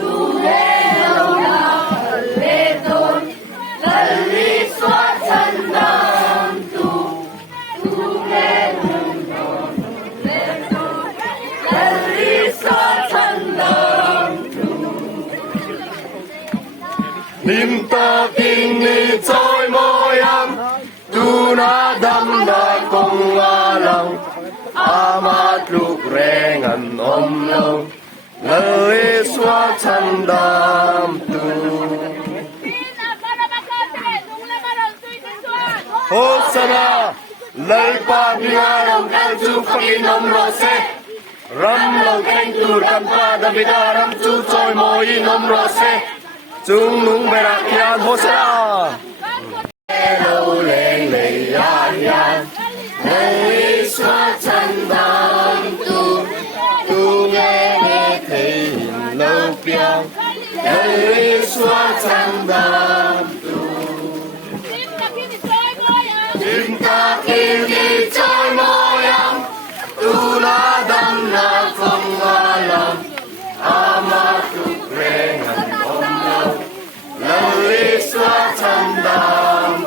tu nghe lâu lạc lê tôn lần lý xóa chân đam tu nghe lâu lạc lê tôn lần lý xóa chân đam niềm ta kinh ni trôi môi âm tu na đam na công la lòng amat lục reng an om lâu lời xóa chân đam tu Hosanna lời pa binga lòng kan chu phangin om ro se ram lo keng tu kan pa davida ram chu choi moi nom ro se chung nung berakian Hosanna lâu lên lệ yan yan lời xóa chân đam tu nghe thể hiện lâu biang lời xóa chân đam tim ta kim đi trôi môi âm tu na đam na phong ma lòng ama tu reng an om lâu lời xóa chân đam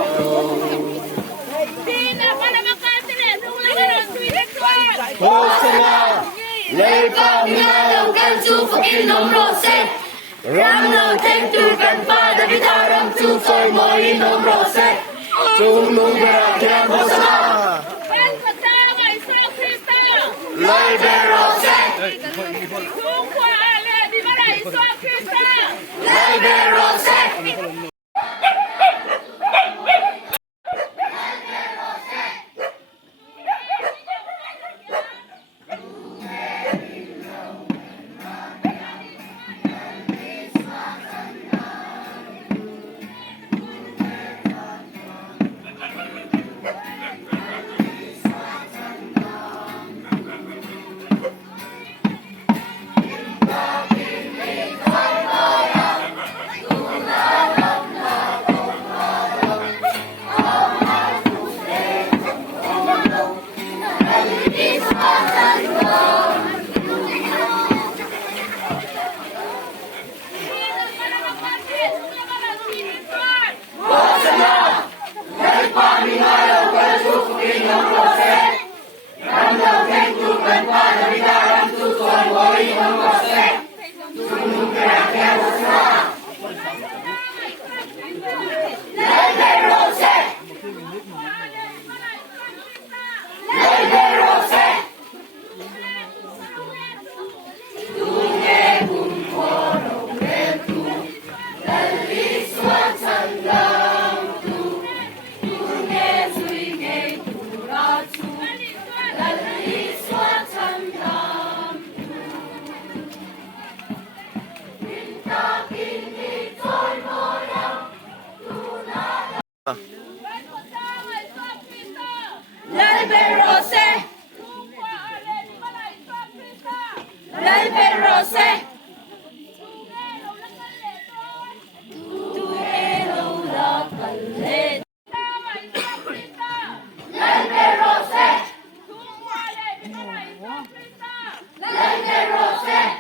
Hosanna lê pa nga lòng kan chu phangin nom ro se ram lo keng tu kan pa davida ram chu choi moi nom ro se chung nung berakian Hosanna lời về ro se lời về ro se lời về ro se lời về ro se tu nghe lâu lạc lê lời về ro se lời về ro se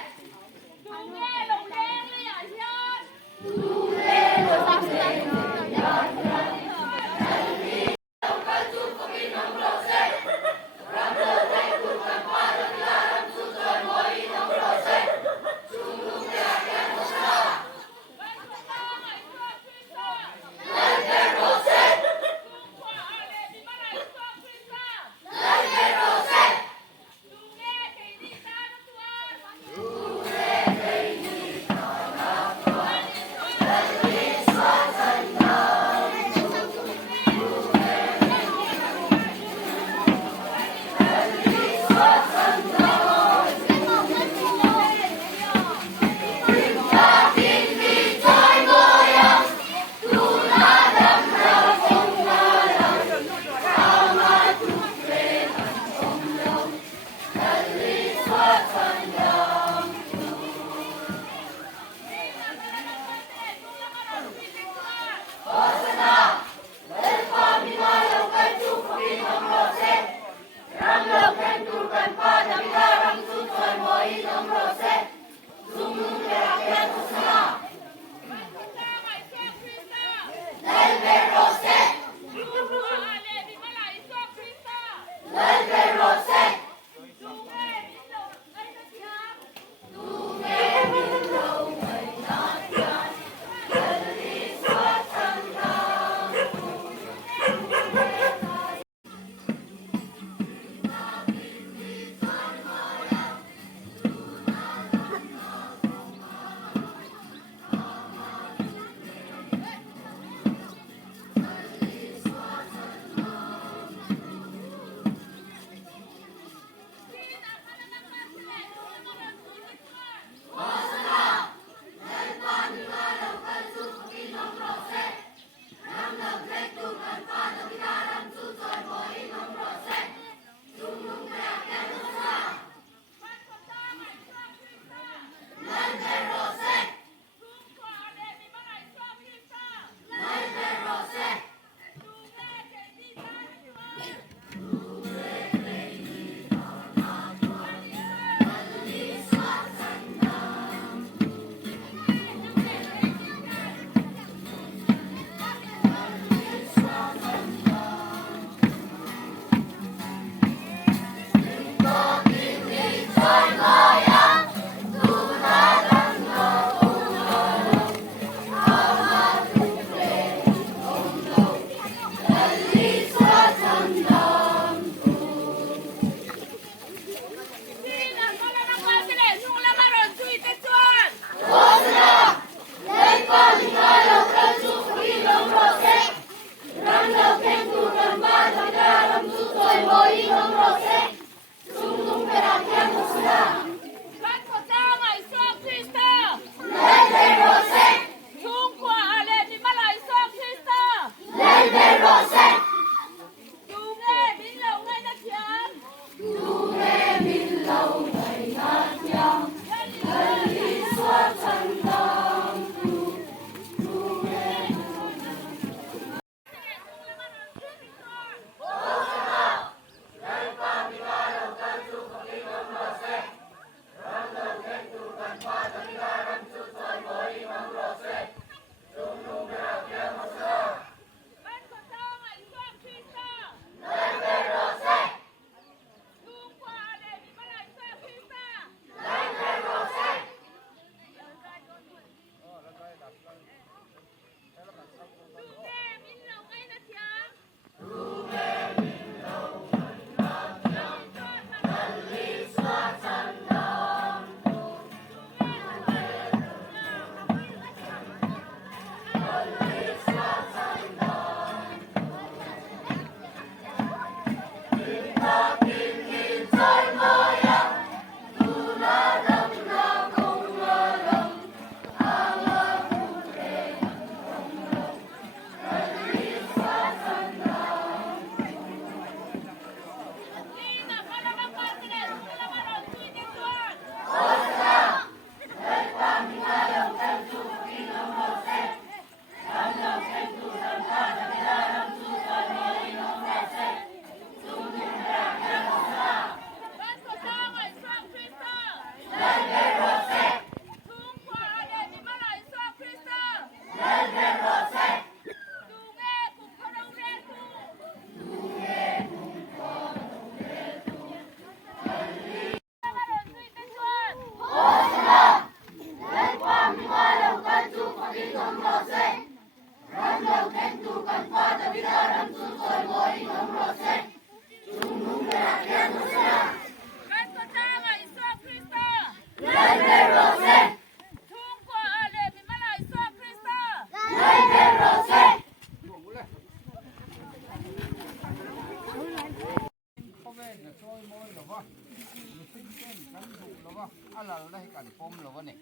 ani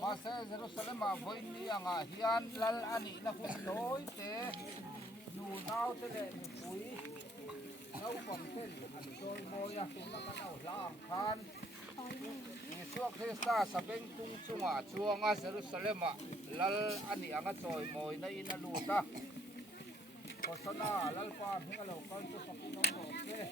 masa Jerusalem ma voin ni anga hian lal ani na hu loi te nu nau te le nu pui nau pam ten an soi moya tu na ka nau lang khan Yesu Krista sabeng tung chunga chuanga Jerusalem lal ani anga choi moi na ina luta Kosana lalpa hingalo kan tu sakinong no te